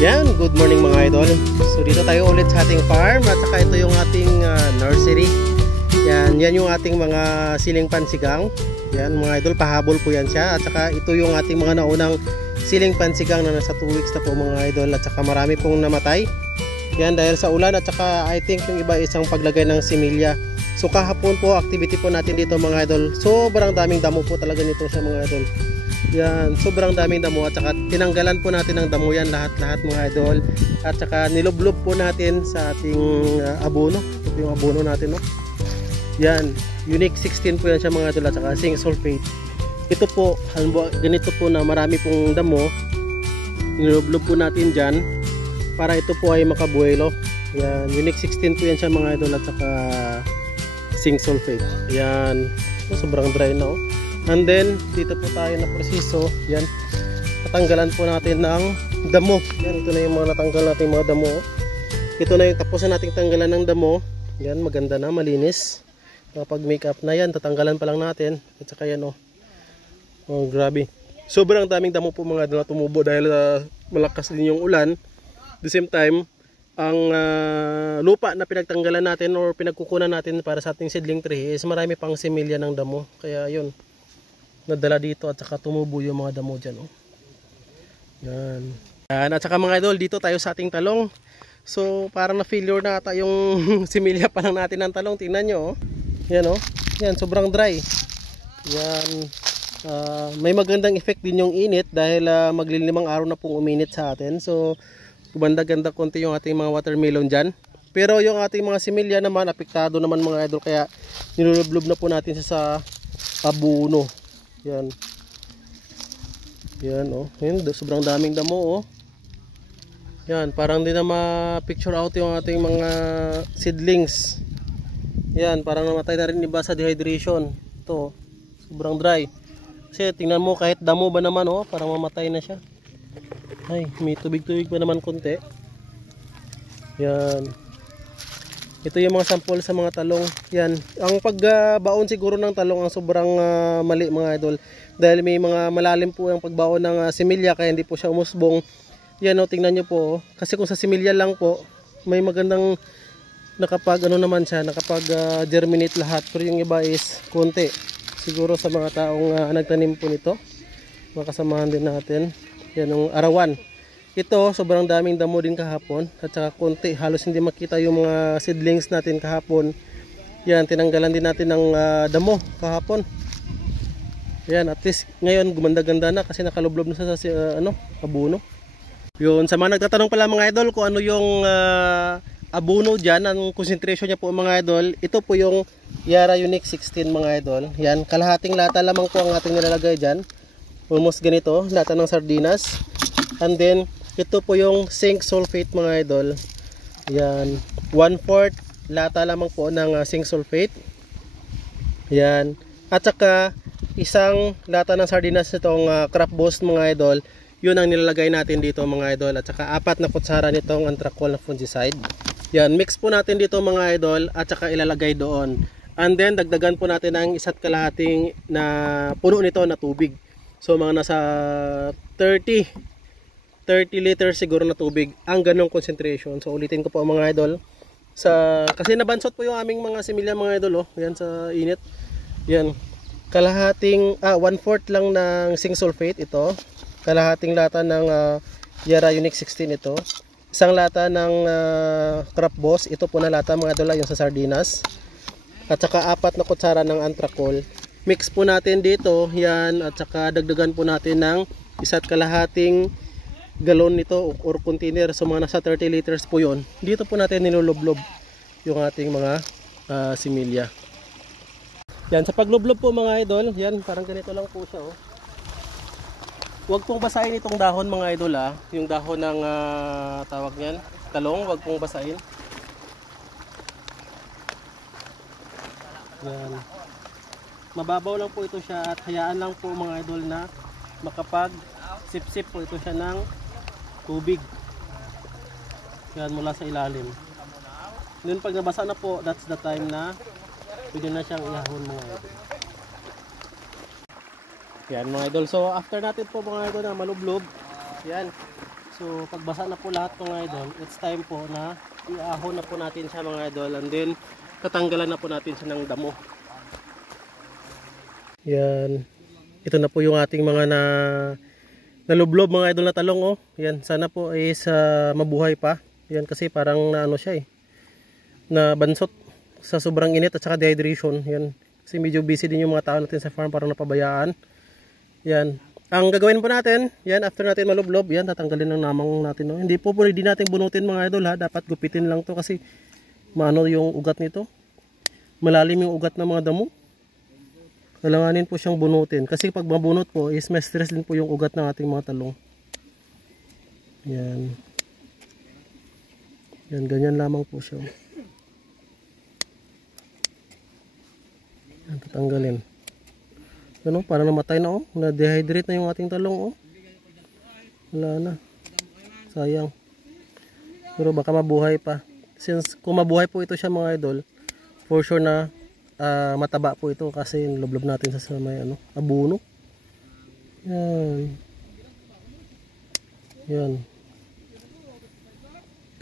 Yan, good morning mga idol. So dito tayo ulit sa ating farm at saka ito yung ating nursery. Yan yung ating mga siling pansigang. Yan mga idol, pahabol po yan siya. At saka ito yung ating mga naunang siling pansigang na nasa 2 weeks na po mga idol. At saka marami pong namatay. Yan dahil sa ulan at saka I think yung iba isang paglagay ng similya. So kahapon po activity po natin dito mga idol. Sobrang daming damo po talaga nito sa mga idol. Yan, sobrang daming damo at saka tinanggalan po natin ng damo yan lahat-lahat mga idol. At saka nilublob po natin sa ating abono. Ito yung abono natin, no? Yan, unique 16 po yan siya mga idol at saka zinc sulfate. Ito po, halimbawa ganito po na marami pong damo. Nilublob po natin dyan para ito po ay makabuelo. Yan, unique 16 po yan siya mga idol at saka zinc sulfate. Yan, sobrang dry na, oh. And then dito po tayo na proseso. Yan, tatanggalan po natin ng damo. Yan, ito na yung mga natanggal natin mga damo. Ito na yung tapos na nating tanggalan ng damo. Yan, maganda na, malinis. Kapag make up na yan, tatanggalan pa lang natin. At saka yan, oh, grabe, sobrang daming damo po mga na tumubo dahil malakas din yung ulan. At the same time, ang lupa na pinagtanggalan natin or pinagkukunan natin para sa ating seedling tree is marami pang similya ng damo. Kaya yun, nadala dito at saka tumubo yung mga damo dyan, oh. Yan. Yan. At saka mga idol, dito tayo sa ating talong. So parang na failure na ata yung similya pa lang natin ng talong. Tingnan nyo, oh. Yan, oh. Yan, sobrang dry. Yan. May magandang effect din yung init dahil maglilimang araw na pong uminit sa atin. So ganda-ganda konti yung ating mga watermelon dyan. Pero yung ating mga similya naman, apektado naman mga idol. Kaya nilulublob na po natin sa abono. Yan. Yan, oh. Yan, sobrang daming damo, oh. Yan, parang di na ma-picture out yung ating mga seedlings. Yan, parang namatay na rin iba sa dehydration. Ito, sobrang dry. Kasi tingnan mo, kahit damo ba naman, oh, parang mamatay na siya. Ay, may tubig-tubig pa naman konti. Yan. Ito yung mga sample sa mga talong. Yan. Ang pagbaon siguro ng talong ang sobrang mali mga idol. Dahil may mga malalim po yung pagbaon ng similya kaya hindi po siya umusbong. Yan, o, tingnan nyo po. Kasi kung sa similya lang po, may magandang nakapag ano naman siya, nakapag germinate lahat. Pero yung iba is konti. Siguro sa mga taong nagtanim po nito. Mga kasamahan din natin. Yan yung arawan. Ito, sobrang daming damo din kahapon at saka konti, halos hindi makita yung mga seedlings natin kahapon. Yan, tinanggalan din natin ng damo kahapon. Yan, at least ngayon gumanda-ganda na kasi nakalublob na sa abono. Yun, sa mga nagtatanong pala mga idol kung ano yung abono dyan, ang concentration niya po mga idol, ito po yung Yara Unique 16 mga idol. Yan, kalahating lata lamang po ang ating nilalagay dyan. Almost ganito, lata ng sardinas. And then ito po yung zinc sulfate mga idol. Yan, 1/4 lata lamang po ng zinc sulfate. Yan. At saka isang lata ng sardinas nitong crop boost mga idol. Yun ang nilalagay natin dito mga idol. At saka 4 na kutsara nitong anthracol na fungicide. Yan, mix po natin dito mga idol at saka ilalagay doon. And then dagdagan po natin ang 1/2 na puno nito na tubig. So mga nasa 30 liters siguro na tubig ang ganong concentration. So ulitin ko po mga idol, kasi nabansot po yung aming mga similya mga idol, oh. Yan sa init. Yan, kalahating 1/4 lang ng zinc sulfate ito, kalahating lata ng Yara Unique 16 ito, isang lata ng crop boss, ito po na lata mga idol yung sa sardinas, at saka 4 na kutsara ng anthracol. Mix po natin dito yan at saka dagdagan po natin ng 1/2 galon nito or container. So mga nasa 30 liters po yon. Dito po natin nilulublob yung ating mga similya. Yan, sa paglublob po mga idol, yan parang ganito lang po siya, oh. Huwag pong basahin itong dahon mga idol, yung dahon ng tawag niyan, talong, huwag pong basahin. Yan. Mababaw lang po ito siya at hayaan lang po mga idol na makapag sip-sip po ito siya ng tubig. Yan, mula sa ilalim. Then pag nabasa na po, that's the time na pwede na siyang ihahon mga idol. Yan mga idol. So after natin po mga idol na malublob, yan. So pagbasa na po lahat mga idol, it's time po na iahon na po natin siya mga idol, and then tatanggalan na po natin siya ng damo. Yan. Ito na po yung ating mga nalublob mga idol na talong oh. Yan, sana po is mabuhay pa. Yan kasi parang naano siya na bansot sa sobrang init at saka dehydration. Yan. Kasi medyo busy din yung mga tao natin sa farm, parang napabayaan. Yan. Ang gagawin po natin, yan after natin malublob, yan tatanggalin ng namang natin no. Hindi po pwede natin bunutin mga idol ha. Dapat gupitin lang to kasi maano yung ugat nito. Malalim yung ugat ng mga damo. Kailanganin po siyang bunutin. Kasi pag mabunot po, is may stress din po yung ugat ng ating mga talong. Yan. Yan, ganyan lamang po siya. Yan, tatanggalin. Ano, para namatay na oh. Na-dehydrate na yung ating talong oh. Wala na. Sayang. Pero baka mabuhay pa. Since kung mabuhay po ito siya mga idol, for sure na mataba po ito kasi lublob natin sa may abono. Yan. Yan.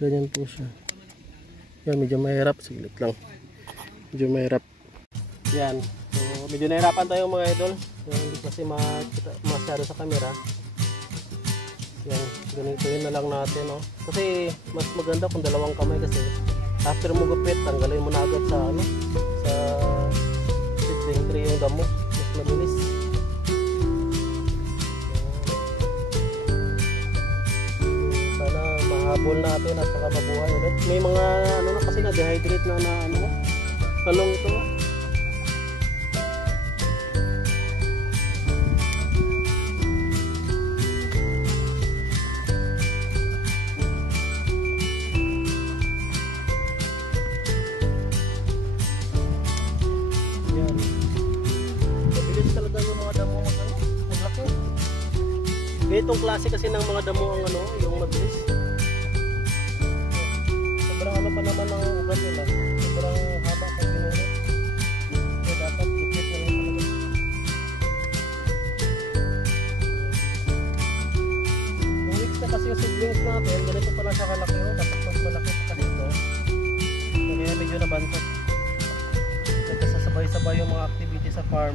Ganyan po siya. Yan, medyo mahirap. Siglit lang. Medyo mahirap. Yan. So, medyo nahirapan tayo mga idol. Yan, hindi kasi makita masyado sa camera. Yan. Ganituin na lang natin. Oh. Kasi mas maganda kung dalawang kamay kasi after mo gupit, tanggalin mo na agad sa sa seedling tree yung damo, mas mabilis. Sana mahabol natin at saka mabuhay ulit. May mga na kasi na dehydrate na talong ito. Itong klase kasi ng mga damo ang yung mabilis. Sobrang pa naman ng ugat nila. Sobrang haba pag binunot. Kaya dapat gupit na lang talaga. Yung weeks na kasi yung seedlings natin, ganito pa lang siya kalaki. Dapat mas malaki pa kasi ito. Kaya medyo nabantot. Kasi sasabay-sabay yung mga activity sa farm.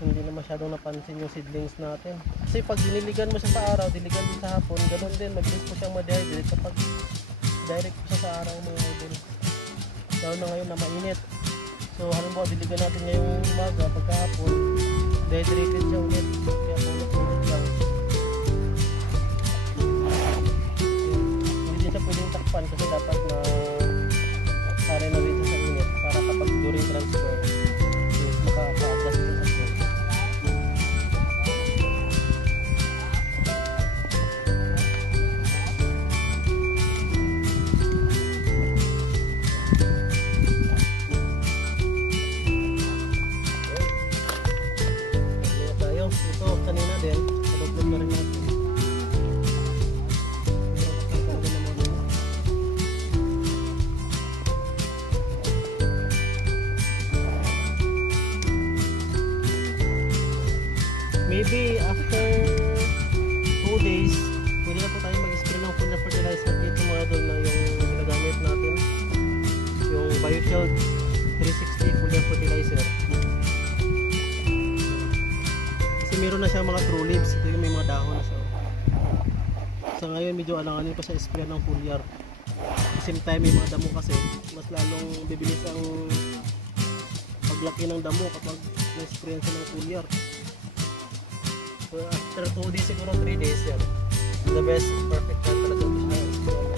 Hindi na masyadong napansin yung seedlings natin. Kasi pag diniligan mo siya sa araw, diligan din sa hapon, ganoon din, mabilis po siyang ma-dehydrate kapag direct po siya sa araw mga idol. Lalo na ngayon na mainit. So halimbawa diligan natin ngayong umaga, pagkahapon, dehydrated siya ulit. Kaya ulit lang. Hindi din siya pwedeng takpan kasi dapat na sanay na rin sa init para kapag during transfer, is makaka-adjust siya sa food. Kanina din, nalublob na rin natin. Maybe after 2 days, pwede na po tayo mag-spray ng full fertilizer dito mga idol na yung ginagamit natin. Yung BioShield 360 full fertilizer. Meron na siya mga true leaves. Ito yung may mga dahon na siya. Sa ngayon medyo alanganin pa sa spray ng foliar. At the same time may mga damo kasi mas lalong bibilis ang paglaki ng damo kapag na-spray siya ng foliar. So after 2 days siguro 3 days yan. The best, perfect time talaga siya spray.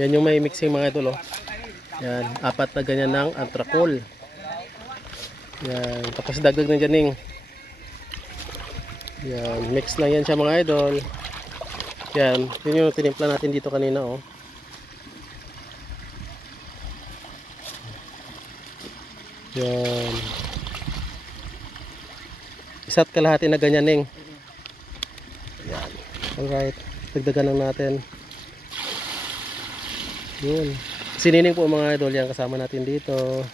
Yan yung may mixing mga idol, oh. Yan, 4 na ganyan ng Antracol. Yan, tapos dagdag ng janing. Yan, mix lang yan siya mga idol. Yan, yun yung tinimpla natin dito kanina, oh. Yan. Isa't kalahati na ganyaning. Yan. Alright, dagdagan lang natin. Yun. Sinining po mga idol, yan kasama natin dito.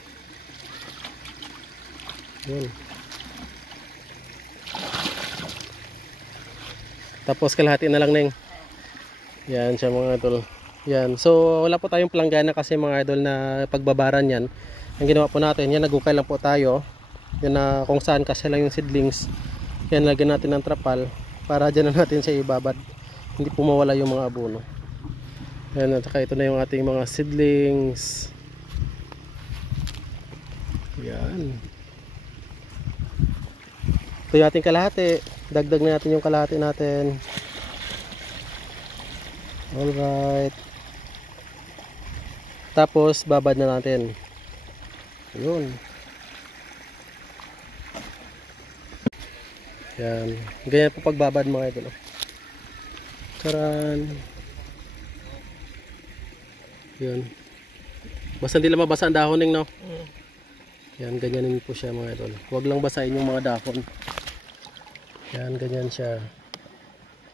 Yun. Tapos kalahati na lang neng. Yan siya mga idol. Yan. So wala po tayong planggana kasi mga idol na pagbabaran yan. Ang ginawa po natin, yan nagukay lang po tayo. Yan na kung saan kasi lang yung seedlings. Yan lagyan natin ng trapal para dyan na natin siya ibabad. Hindi po mawala yung mga abono. Yan, at saka ito na yung ating mga seedlings. Yan. Ito yung ating kalahati. Dagdag na natin yung kalahati natin. Alright. Tapos babad na natin. Yun. Yan. Ganyan po pagbabad mga idol. Karan. Yun. Basta hindi lang mabasa ang dahoning, no? Yan, ganyanin po siya mga idol. Huwag lang basahin yung mga dahon. Yan, ganyan siya.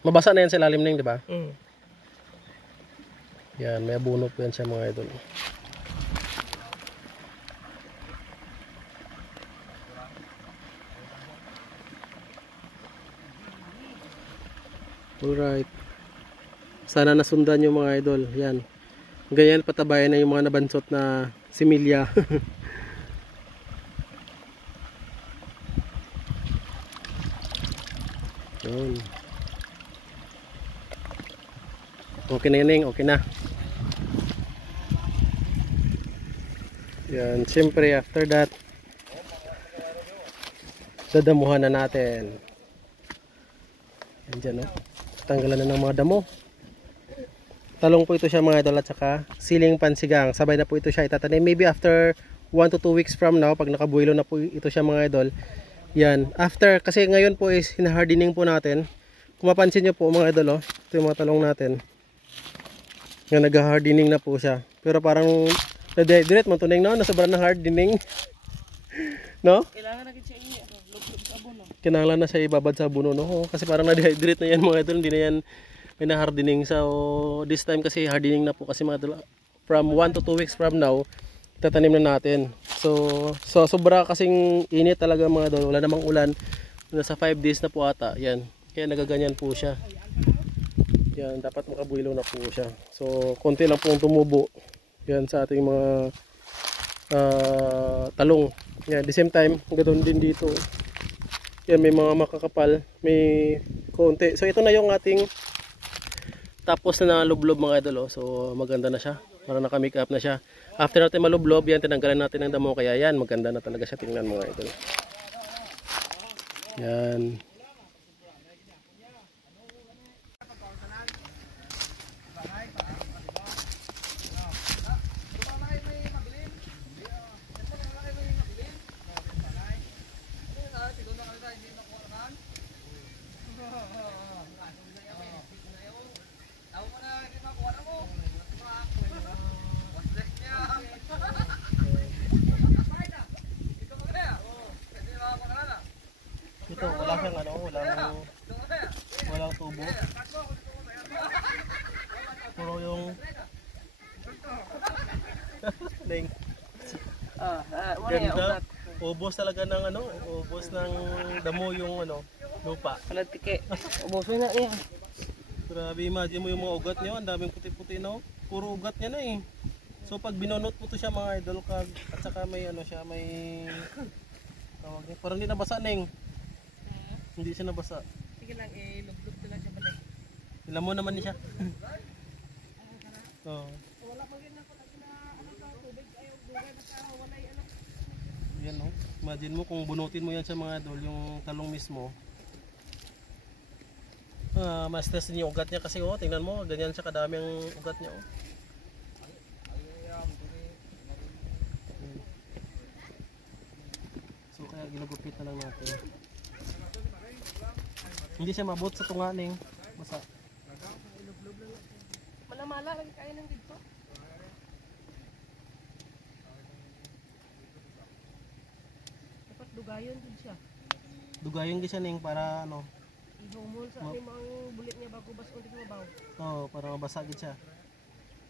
Mabasa na yan sa ilalim ning, di ba? Yan, may abono po yan siya mga idol. Alright. Sana nasundan yung mga idol. Yan. Ganyan patabayan na yung mga nabansot na similya. Yun. Okay na yun, okay na. Yan, siyempre after that dadamuhan na natin. Yan dyan, no? Tanggalan na ng mga damo. Talong po ito siya mga idol at saka siling pansigang. Sabay na po ito siya itatanim. Maybe after 1 to 2 weeks from now, pag nakabuelo na po ito siya mga idol. Yan. After, kasi ngayon po is hinahardening po natin. Kung mapansin nyo po mga idol, oh, ito yung mga talong natin. Nga nag-hardening na po siya. Pero parang na-dehydrate mo tuning na sobrang ng hardening. No? Kailangan na siya lublob sa abono. Kinanglan na siya ibabad sa abono, no? Oh, kasi parang na-dehydrate na yan mga idol. Hindi na yan hardening. So this time kasi hardening na po kasi mga idol. From 1 to 2 weeks from now, tatanim na natin. So sobra kasing init talaga mga idol. Wala namang ulan. Nasa 5 days na po ata. Yan. Kaya nagaganyan po siya. Yan, dapat makabuilo na po siya. So konti lang pong tumubo. Yan sa ating mga talong. Yan, the same time, ganoon din dito. Yan, may mga makakapal, may konti. So ito na yung ating tapos na nalublob mga idol, oh. So maganda na siya. Para naka-make up na siya. After natin malublob, yan tinanggalan natin ng damo kaya yan maganda na talaga siya tingnan mga idol. Yan. Ito, wala siyang ano, walang tubo. Puro yung ling. Ganda. Ubos talaga ng ano, ubos ng damo yung ano, lupa. Palatike. Ubuso na niya. Grabe, imagine mo yung mga ugat niya, ang daming puti-puti, no? Puro ugat niya na eh. So pag binunot mo to siya mga idol, at saka may ano siya, may tawag niya. Parang hindi nabasa neng. Hindi siya nabasa. Sige lang, lublob ko lang siya balik. Ilan mo naman niya siya. Oo. Wala pa rin ako na ano sa tubig ayaw dugay basta wala ano. Yan, no? Imagine mo kung bunutin mo yan sa mga idol, yung talong mismo. Mas test niya ugat niya kasi, oh, tingnan mo, ganyan siya kadami ang ugat niya, oh. ginugupit na lang natin. Hindi siya mabot sa tunganing. Basta. Malamala lagi kayo ng dito. Dapat dugayon din siya. Dugayon gid siya ning para ano. Ihumol sa ating mga bulit niya bago bas ulit mabaw. Oh, para mabasa gid siya.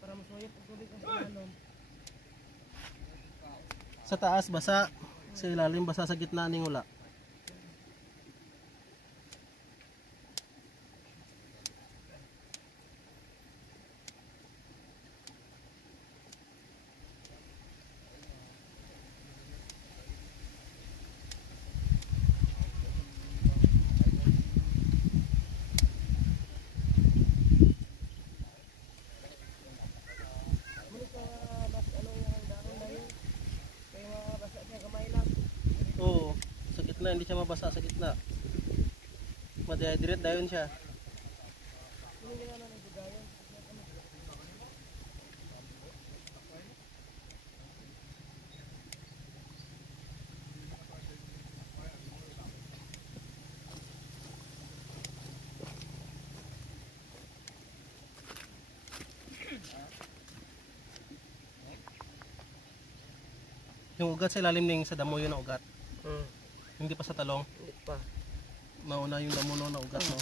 Para masuyot ang tubig sa ilalim. Sa taas basa, sa ilalim basa, sa gitna ning wala. Muli sa mas ano yung dahon na yun. Kaya mabasa siya kamay lang. Oo, sa gitna hindi siya mabasa sa gitna. Ma-dehydrate dayon siya. Hindi nila na nagdugayon. Yung ugat sa ilalim ning sa damo yun na ugat. Hindi pa sa talong. Hindi pa. Mauna yung damo no na ugat no.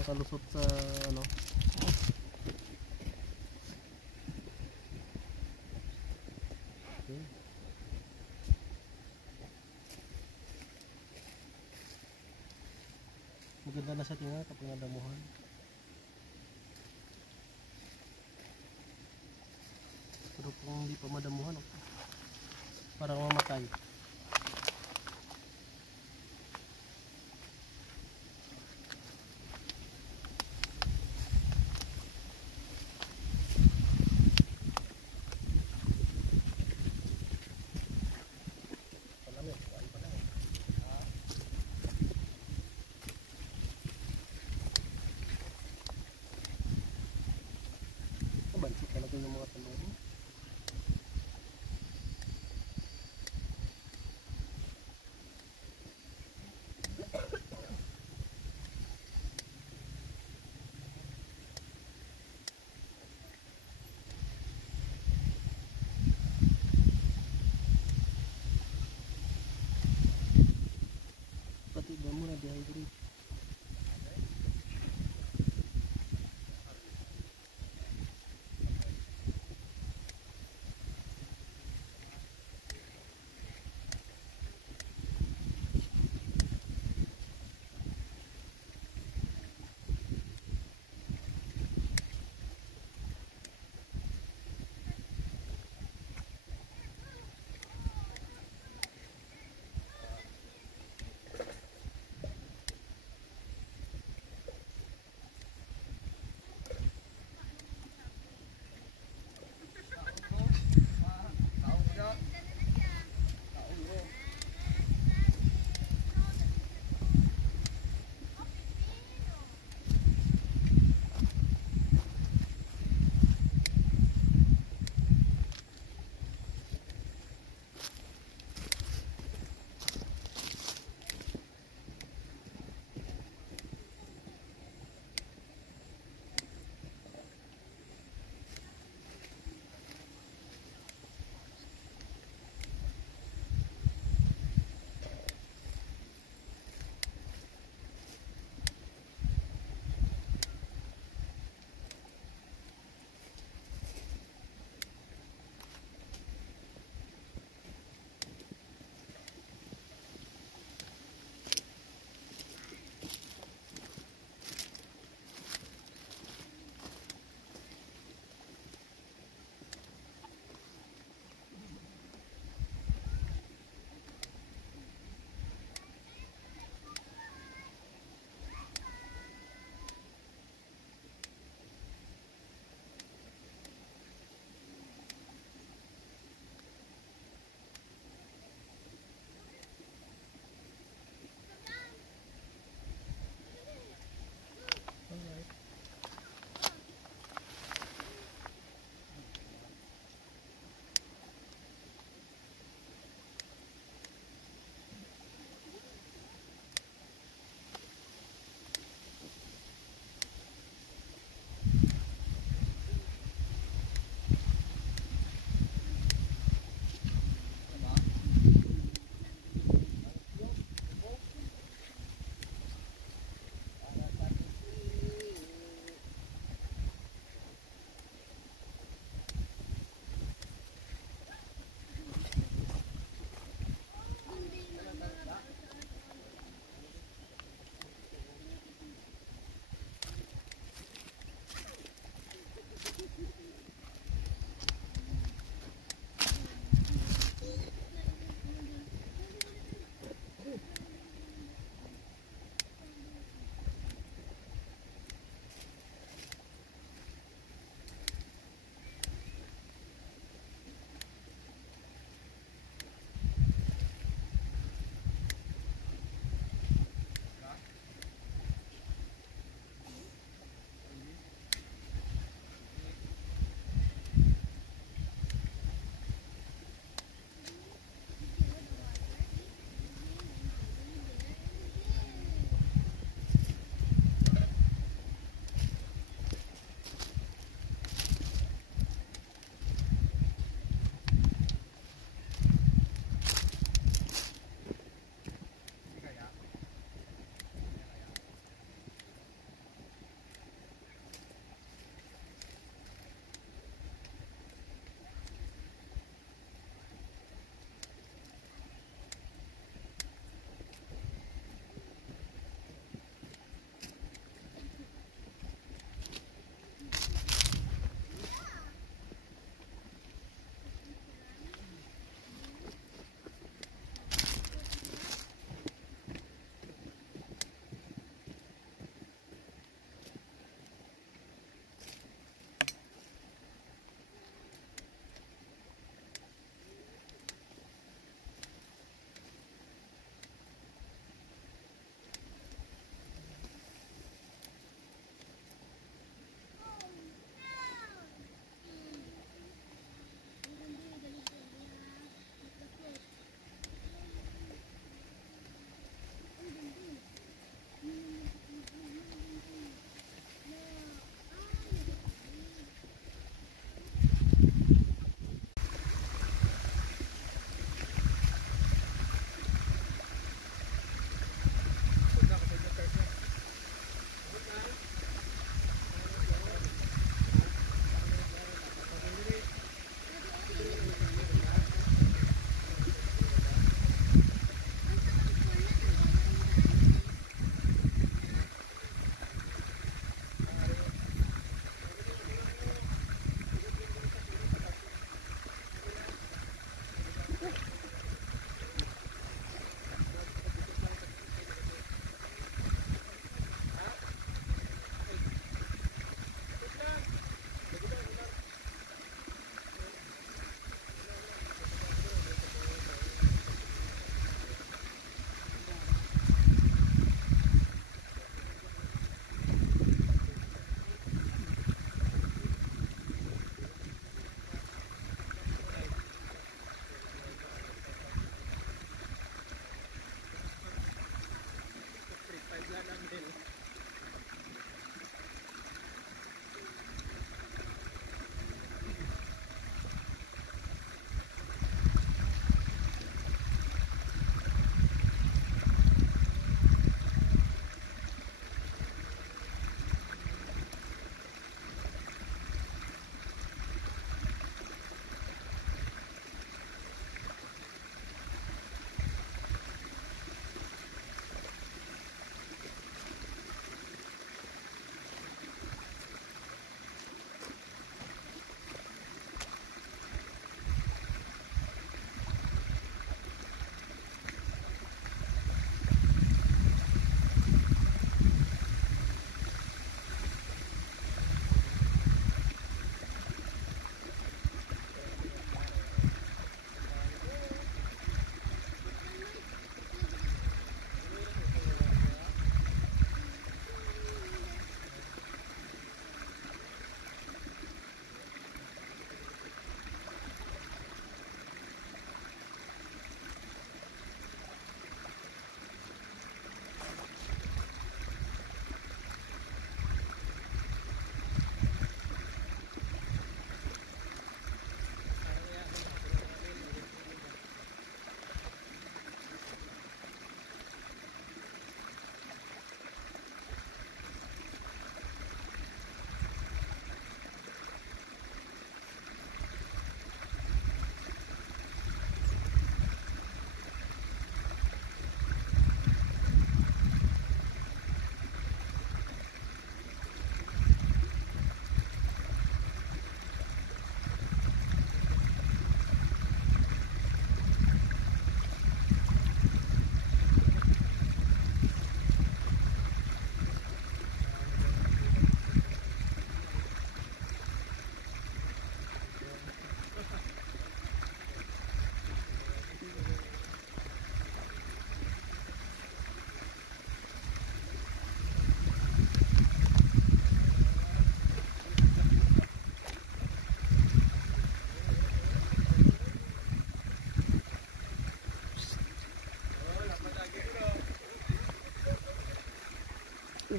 Nakalusot sa ano. Okay. Maganda na sa tingnan kapag nadamuhan. Pero kung hindi pa madamuhan, parang mamatay. Bansit talaga yung mga talong.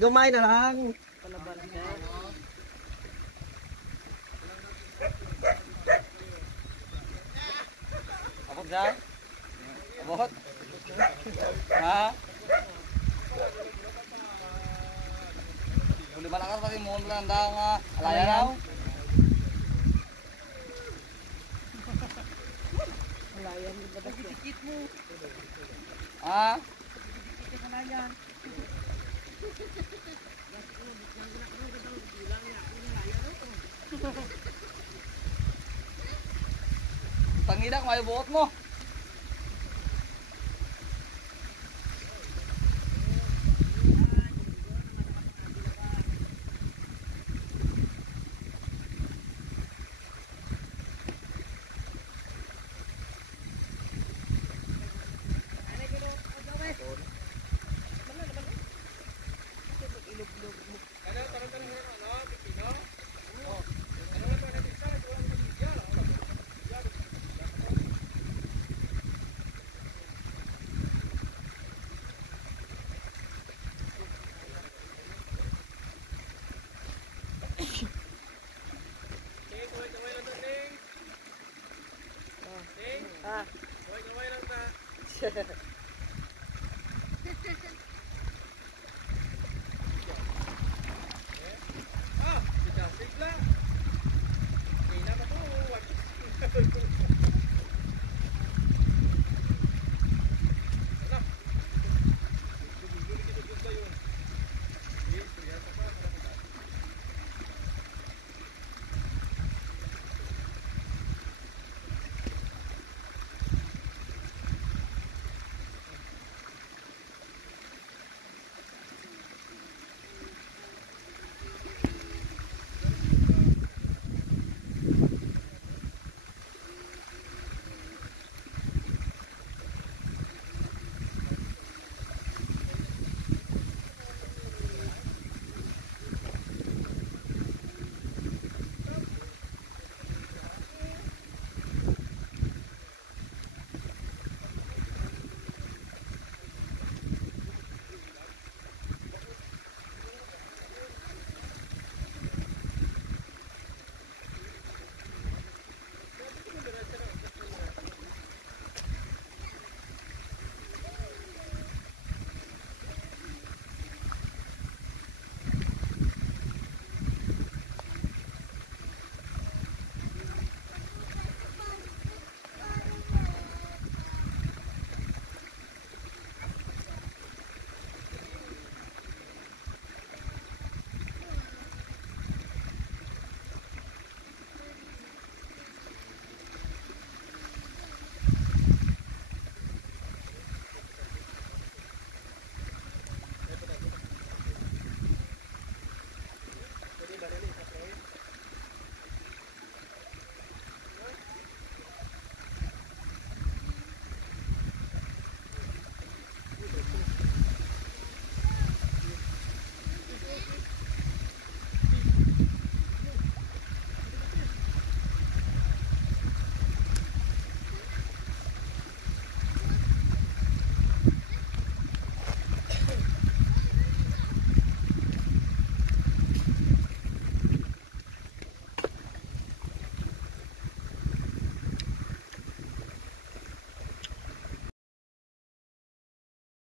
Gamay na lang. Palaban niya. Abot dyan? Abot? Ha? Uli malakas pati mo lang nga. Alaya raw. Malayan mo ba sikit mo? Ha? Sikit ka malayan. Pangidak may buot mo. Ah.